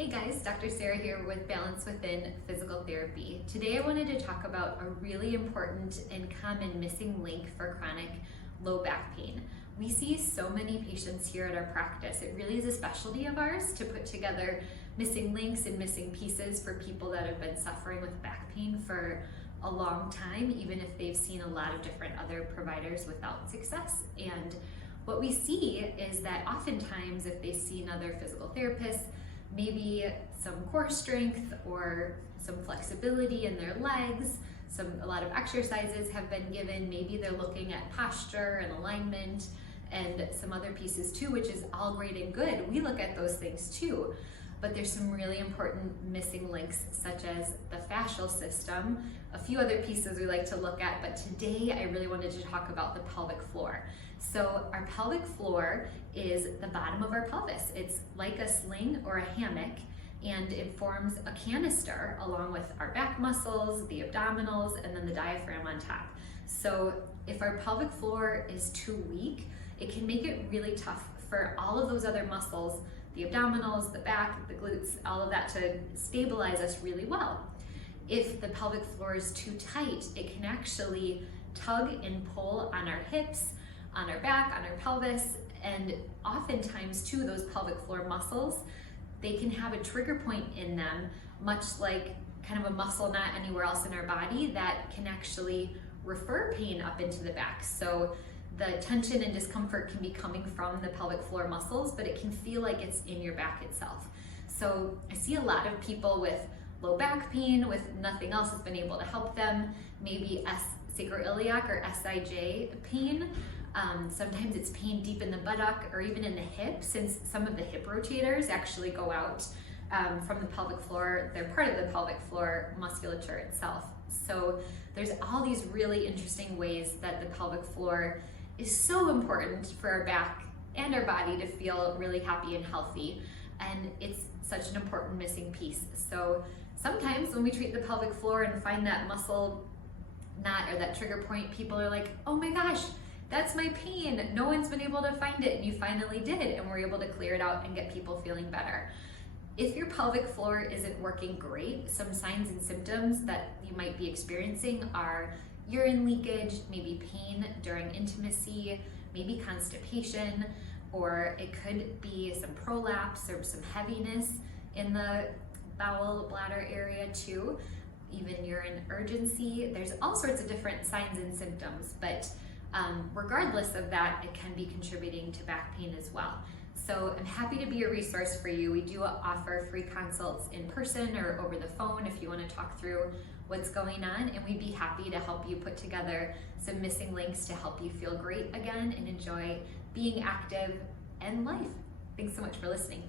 Hey guys, Dr. Sarah here with Balance Within Physical Therapy. Today I wanted to talk about a really important and common missing link for chronic low back pain. We see so many patients here at our practice. It really is a specialty of ours to put together missing links and missing pieces for people that have been suffering with back pain for a long time, even if they've seen a lot of different other providers without success. And what we see is that oftentimes if they see another physical therapist, maybe some core strength or some flexibility in their legs, a lot of exercises have been given, maybe they're looking at posture and alignment and some other pieces too, which is all great and good. We look at those things too, but there's some really important missing links such as the fascial system, a few other pieces we like to look at, but today I really wanted to talk about the pelvic floor. So our pelvic floor is the bottom of our pelvis. It's like a sling or a hammock, and it forms a canister along with our back muscles, the abdominals, and then the diaphragm on top. So if our pelvic floor is too weak, it can make it really tough for all of those other muscles, the abdominals, the back, the glutes, all of that to stabilize us really well. If the pelvic floor is too tight, it can actually tug and pull on our hips, on our back, on our pelvis, and oftentimes too, those pelvic floor muscles, they can have a trigger point in them, much like kind of a muscle not anywhere else in our body that can actually refer pain up into the back. So the tension and discomfort can be coming from the pelvic floor muscles, but it can feel like it's in your back itself. So I see a lot of people with low back pain with nothing else has been able to help them, maybe sacroiliac or SIJ pain. Sometimes it's pain deep in the buttock or even in the hip, since some of the hip rotators actually go out from the pelvic floor. They're part of the pelvic floor musculature itself. So there's all these really interesting ways that the pelvic floor is so important for our back and our body to feel really happy and healthy. And it's such an important missing piece. So sometimes when we treat the pelvic floor and find that muscle knot or that trigger point, people are like, oh my gosh, that's my pain. No one's been able to find it, and you finally did, and we're able to clear it out and get people feeling better. If your pelvic floor isn't working great, some signs and symptoms that you might be experiencing are urine leakage, maybe pain during intimacy, maybe constipation, or it could be some prolapse or some heaviness in the bowel bladder area too, even urine urgency. There's all sorts of different signs and symptoms, but regardless of that, it can be contributing to back pain as well. So I'm happy to be a resource for you. We do offer free consults in person or over the phone if you want to talk through what's going on, and we'd be happy to help you put together some missing links to help you feel great again and enjoy being active and life. Thanks so much for listening.